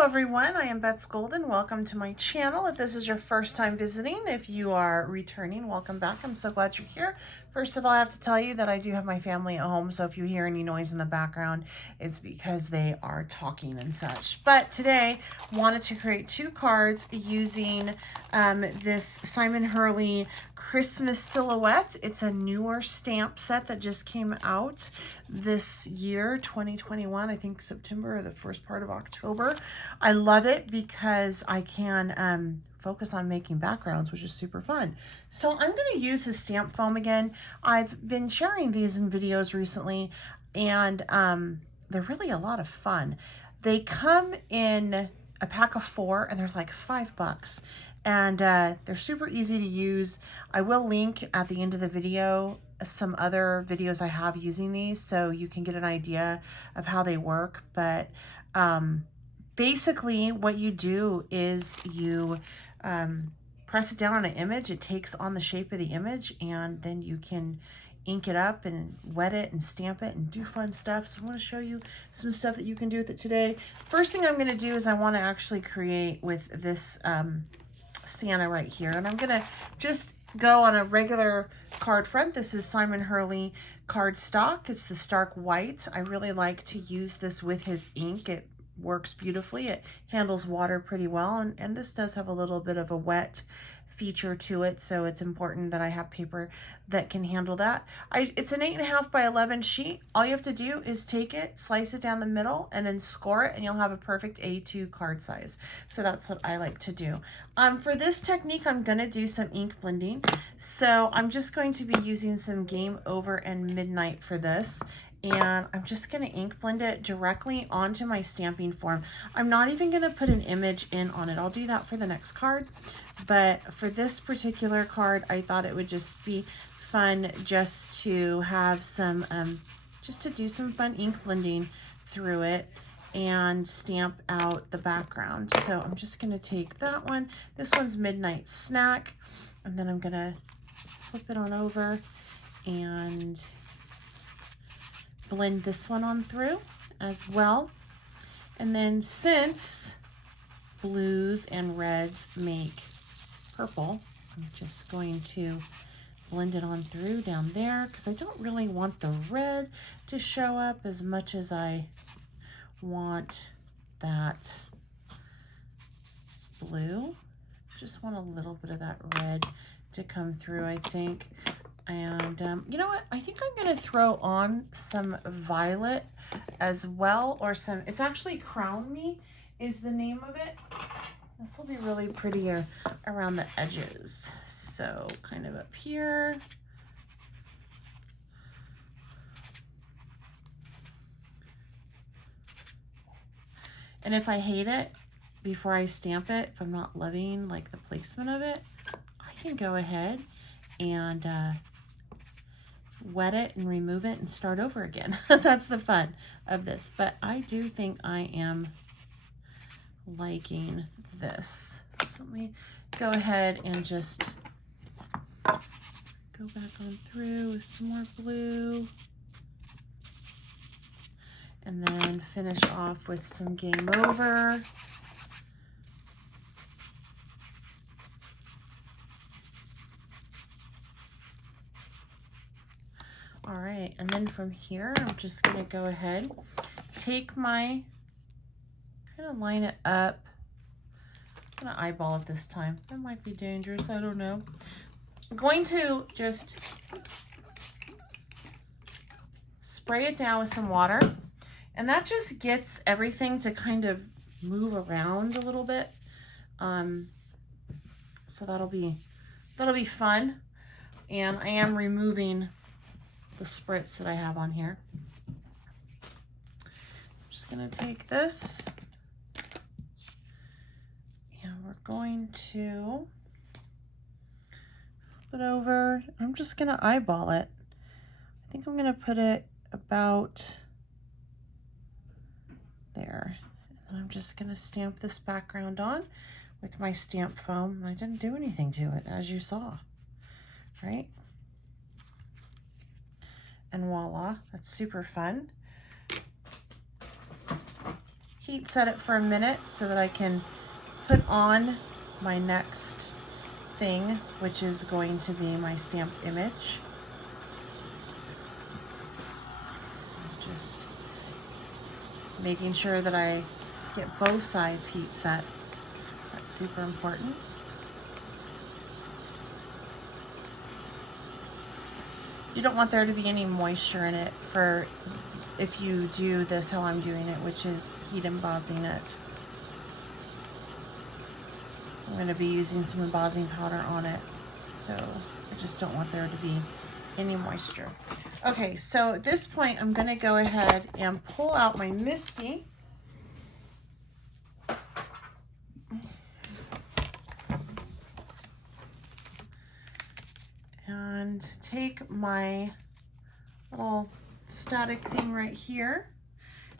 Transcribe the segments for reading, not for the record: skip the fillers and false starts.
Hello everyone, I am Bets Golden. Welcome to my channel. If this is your first time visiting, if you are returning, welcome back. I'm so glad you're here. First of all, I have to tell you that I do have my family at home, so if you hear any noise in the background, it's because they are talking and such. But today, wanted to create two cards using this Simon Hurley Christmas silhouette. It's a newer stamp set that just came out this year, 2021, I think September or the first part of October. I love it because I can focus on making backgrounds, which is super fun. So I'm going to use his stamp foam again. I've been sharing these in videos recently, and they're really a lot of fun. They come in a pack of 4, and they're like $5. And they're super easy to use. I will link at the end of the video some other videos I have using these so you can get an idea of how they work. But basically what you do is you press it down on an image. It takes on the shape of the image, and then you can ink it up and wet it and stamp it and do fun stuff. So I want to show you some stuff that you can do with it today. First thing I'm going to do is I want to actually create with this Santa right here, and I'm gonna just go on a regular card front. This is Simon Hurley Cardstock. It's the stark white. I really like to use this with his ink. It works beautifully. It handles water pretty well, and this does have a little bit of a wet feature to it, so it's important that I have paper that can handle that. It's an 8.5 by 11 sheet. All you have to do is take it, slice it down the middle, and then score it, and you'll have a perfect A2 card size. So that's what I like to do. For this technique, I'm going to do some ink blending. So I'm just going to be using some Game Over and Midnight for this. And I'm just going to ink blend it directly onto my stamping form. I'm not even going to put an image in on it. I'll do that for the next card. But for this particular card, I thought it would just be fun just to have some, just to do some fun ink blending through it and stamp out the background. So I'm just going to take that one. This one's Midnight Snack. And then I'm going to flip it on over and blend this one on through as well. And then since blues and reds make purple, I'm just going to blend it on through down there because I don't really want the red to show up as much as I want that blue. Just want a little bit of that red to come through, I think. And you know what? I think I'm going to throw on some violet as well, or some, it's actually Crown Me is the name of it. This will be really prettier around the edges. So kind of up here. And if I hate it before I stamp it, if I'm not loving like the placement of it, I can go ahead and wet it and remove it and start over again. That's the fun of this. But I do think I am liking this. So let me go ahead and just go back on through with some more blue. And then finish off with some Game Over. All right, and then from here, I'm just gonna go ahead, take my, kind of line it up. I'm gonna eyeball it this time. That might be dangerous, I don't know. I'm going to just spray it down with some water, and that just gets everything to kind of move around a little bit. So that'll be fun. And I am removing the spritz that I have on here. I'm just gonna take this, and we're going to flip it over. I'm just gonna eyeball it. I think I'm gonna put it about there. And I'm just gonna stamp this background on with my stamp foam. I didn't do anything to it, as you saw, right? And voila, that's super fun. heat set it for a minute so that I can put on my next thing, which is going to be my stamped image. So just making sure that I get both sides heat set. That's super important. You don't want there to be any moisture in it for if you do this how I'm doing it, which is heat embossing it. I'm going to be using some embossing powder on it, so I just don't want there to be any moisture. Okay, so at this point I'm going to go ahead and pull out my MISTI. And take my little static thing right here,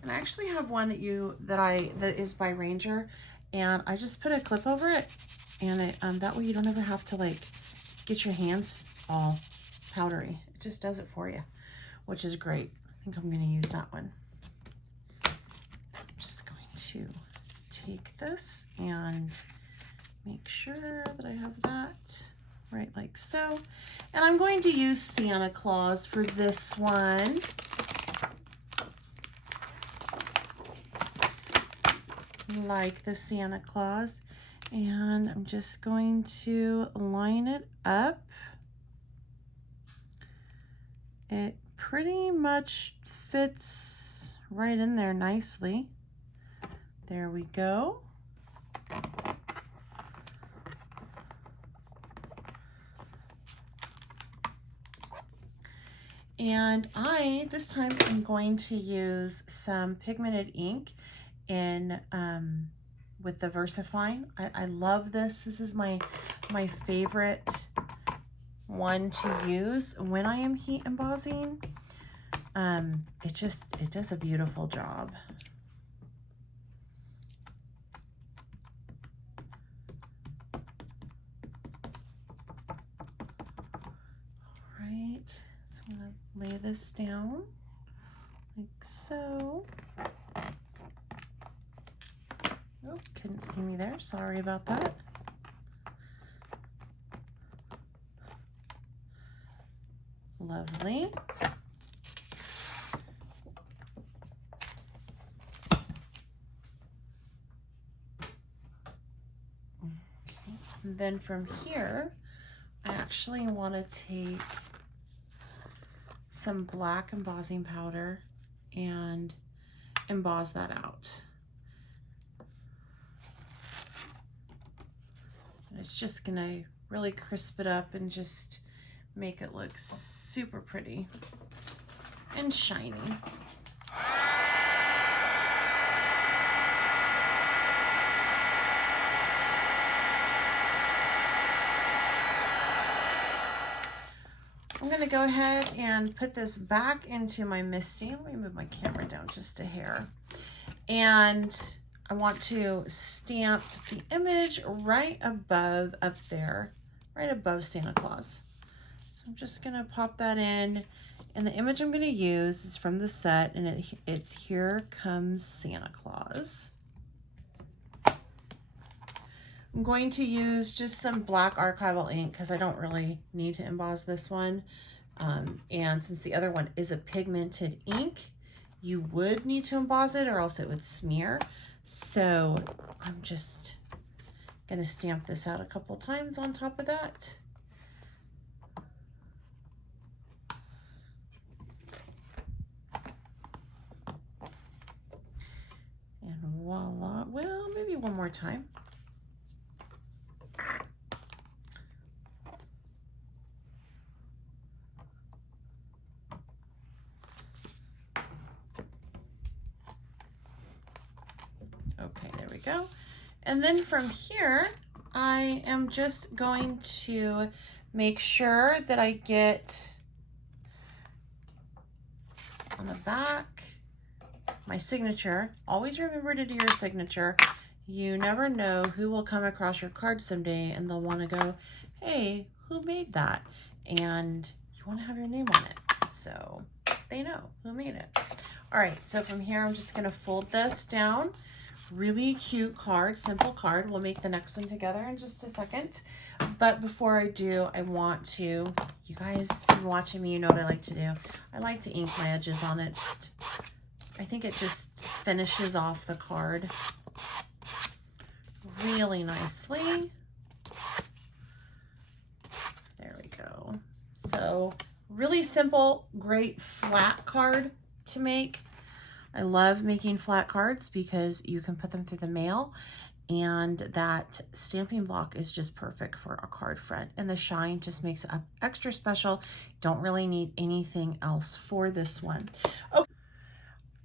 and I actually have one that is by Ranger, and I just put a clip over it, and it that way you don't ever have to like get your hands all powdery. It just does it for you, which is great. I think I'm going to use that one. I'm just going to take this and make sure that I have that right like so. And I'm going to use Santa Claus for this one. Like the Santa Claus. And I'm just going to line it up. It pretty much fits right in there nicely. There we go. And this time I'm going to use some pigmented ink in with the VersaFine. I love this. This is my favorite one to use when I am heat embossing. It does a beautiful job. All right, so I'm gonna lay this down like so. Oh, couldn't see me there. Sorry about that. Lovely. Okay. And then from here, I actually want to take some black embossing powder and emboss that out. It's just gonna really crisp it up and just make it look super pretty and shiny. I'm gonna go ahead and put this back into my MISTI. Let me move my camera down just a hair. And I want to stamp the image right above up there, right above Santa Claus. So I'm just gonna pop that in, and the image I'm gonna use is from the set, and it's Here Comes Santa Claus. I'm going to use just some black archival ink because I don't really need to emboss this one. And since the other one is a pigmented ink, you would need to emboss it or else it would smear. So I'm just gonna stamp this out a couple times on top of that. And voila, well, maybe one more time. Okay, there we go. And then from here, I am just going to make sure that I get on the back my signature. Always remember to do your signature. You never know who will come across your card someday and they'll want to go, hey, who made that? And you want to have your name on it so they know who made it. All right, so from here I'm just going to fold this down Really cute card, simple card. We'll make the next one together in just a second. But before I do, I want to, you guys been watching me, you know what I like to do. I like to ink my edges on it. I think it just finishes off the card really nicely. There we go. So really simple, great flat card to make. I love making flat cards because you can put them through the mail, and that stamping block is just perfect for a card front, and the shine just makes it extra special. Don't really need anything else for this one. Okay.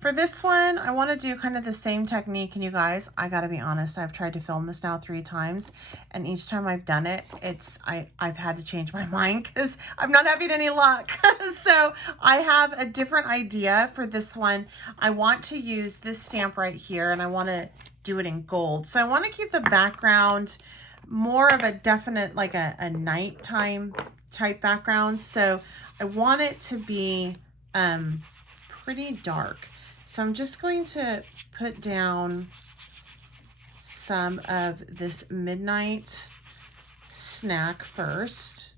For this one, I want to do kind of the same technique, and you guys, I gotta be honest, I've tried to film this now 3 times, and each time I've done it, I've had to change my mind because I'm not having any luck. So I have a different idea for this one. I want to use this stamp right here, and I want to do it in gold. So I want to keep the background more of a definite, like a nighttime type background. So I want it to be pretty dark. So I'm just going to put down some of this midnight snack first,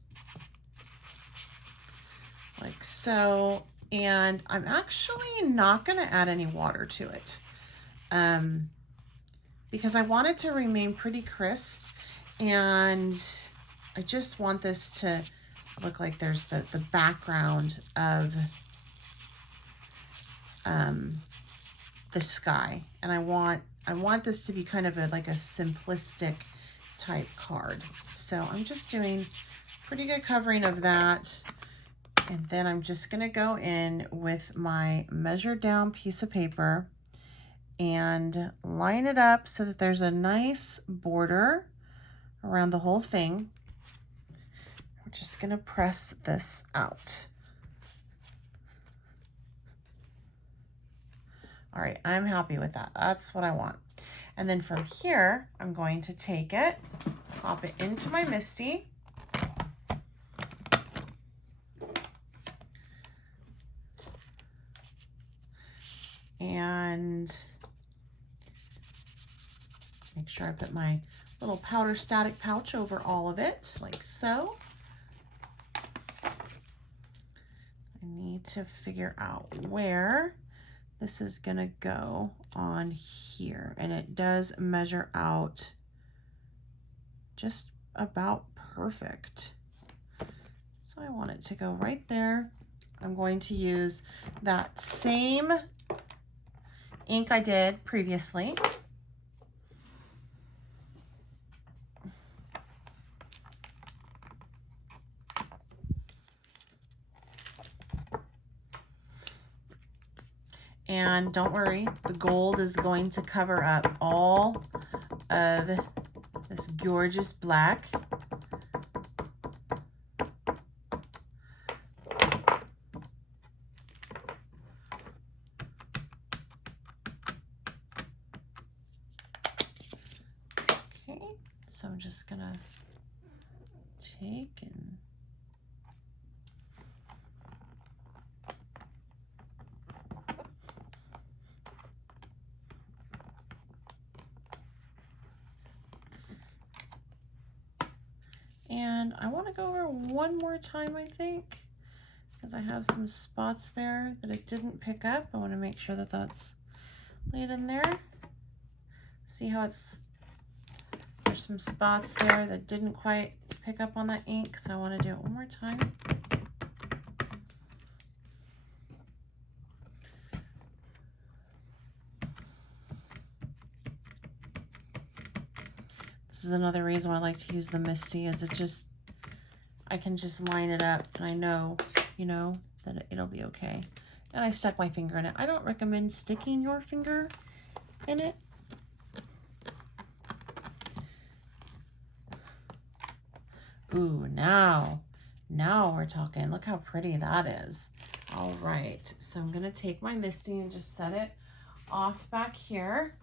like so. And I'm actually not going to add any water to it because I want it to remain pretty crisp, and I just want this to look like there's the background of the sky, and I want this to be kind of like a simplistic type card. So I'm just doing pretty good covering of that, and then I'm just going to go in with my measured down piece of paper and line it up so that there's a nice border around the whole thing. We're just going to press this out. All right, I'm happy with that. That's what I want. And then from here, I'm going to take it, pop it into my MISTI. And make sure I put my little powder static pouch over all of it, like so. I need to figure out where this is gonna go on here, and it does measure out just about perfect. So I want it to go right there. I'm going to use that same ink I did previously. And don't worry, the gold is going to cover up all of this gorgeous black. Okay, so I'm just gonna take and I want to go over one more time, I think, because I have some spots there that it didn't pick up. I want to make sure that that's laid in there. See how there's some spots there that didn't quite pick up on that ink, so I want to do it one more time. This is another reason why I like to use the MISTI, is I can just line it up, and I know, you know, that it'll be okay. And I stuck my finger in it. I don't recommend sticking your finger in it. Ooh, now we're talking. Look how pretty that is. All right, so I'm gonna take my MISTI and just set it off back here,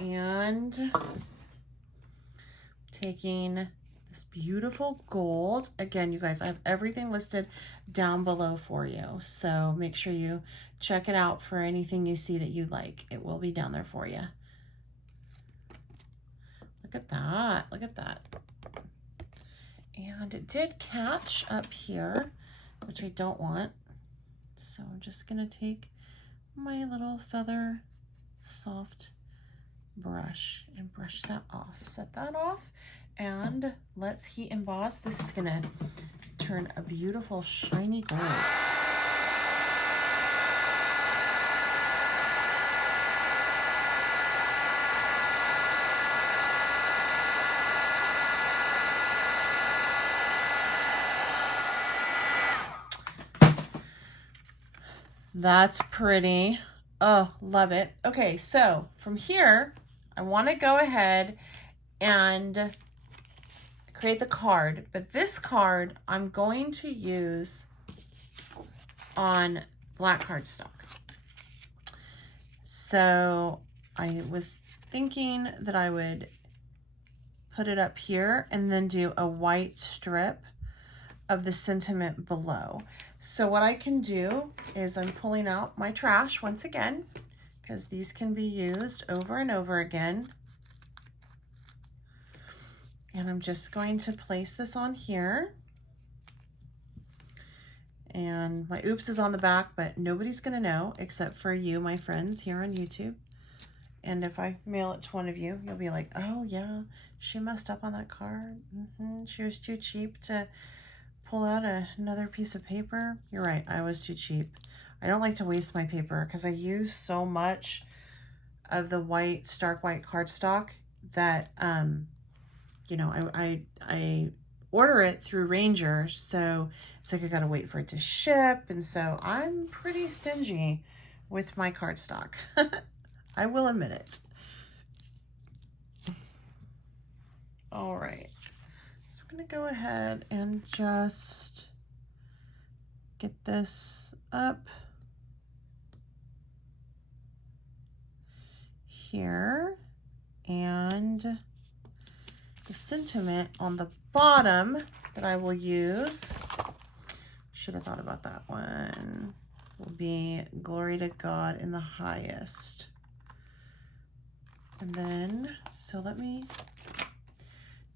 and taking this beautiful gold. Again, you guys, I have everything listed down below for you, so make sure you check it out for anything you see that you like. It will be down there for you. that. Look at that. And it did catch up here, which I don't want. So I'm just gonna take my little feather soft brush and brush that off. Set that off, and let's heat emboss. This is gonna turn a beautiful shiny gold. That's pretty. Oh, love it. Okay, so from here, I want to go ahead and create the card, but this card I'm going to use on black cardstock. So I was thinking that I would put it up here and then do a white strip of the sentiment below. So what I can do is I'm pulling out my trash once again, because these can be used over and over again. And I'm just going to place this on here. And my oops is on the back, but nobody's gonna know except for you, my friends here on YouTube. And if I mail it to one of you, you'll be like, oh yeah, she messed up on that card. She was too cheap to pull out another piece of paper. You're right, I was too cheap. I don't like to waste my paper because I use so much of the white, stark white cardstock that, you know, I order it through Ranger, so it's like I gotta wait for it to ship, and so I'm pretty stingy with my cardstock. I will admit it. All right. I'm gonna go ahead and just get this up here, and the sentiment on the bottom that I will use, should have thought about that one, will be glory to God in the highest. And then, so let me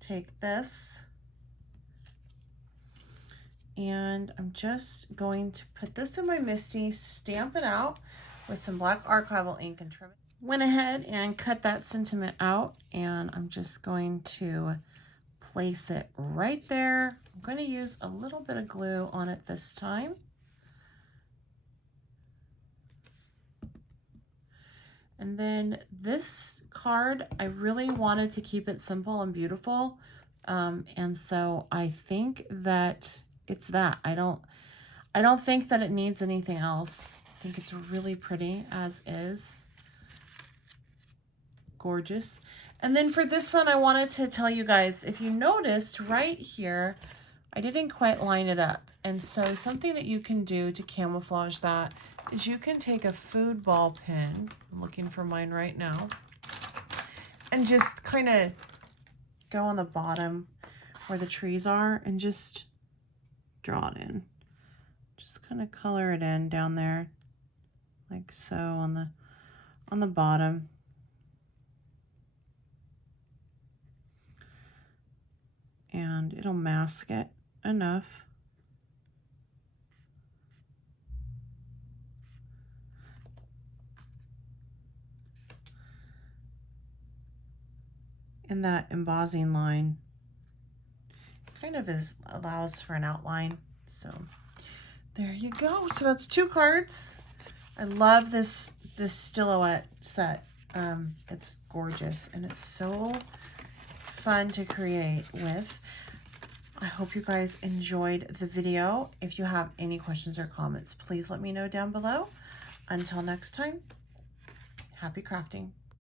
take this, and I'm just going to put this in my MISTI, stamp it out with some black archival ink and trim it. Went ahead and cut that sentiment out, and I'm just going to place it right there. I'm going to use a little bit of glue on it this time. And then this card, I really wanted to keep it simple and beautiful. And so I think that it's that. I don't think that it needs anything else. I think it's really pretty as is. Gorgeous. And then for this one, I wanted to tell you guys, if you noticed right here, I didn't quite line it up. And so something that you can do to camouflage that is you can take a food ball pen, I'm looking for mine right now, and just kind of go on the bottom where the trees are and just draw it in. Just kind of color it in down there like so on the bottom. And it'll mask it enough. And that embossing line kind of allows for an outline. So there you go. So that's 2 cards. I love this silhouette set. It's gorgeous and it's so fun to create with. I hope you guys enjoyed the video. If you have any questions or comments, please let me know down below. Until next time, happy crafting.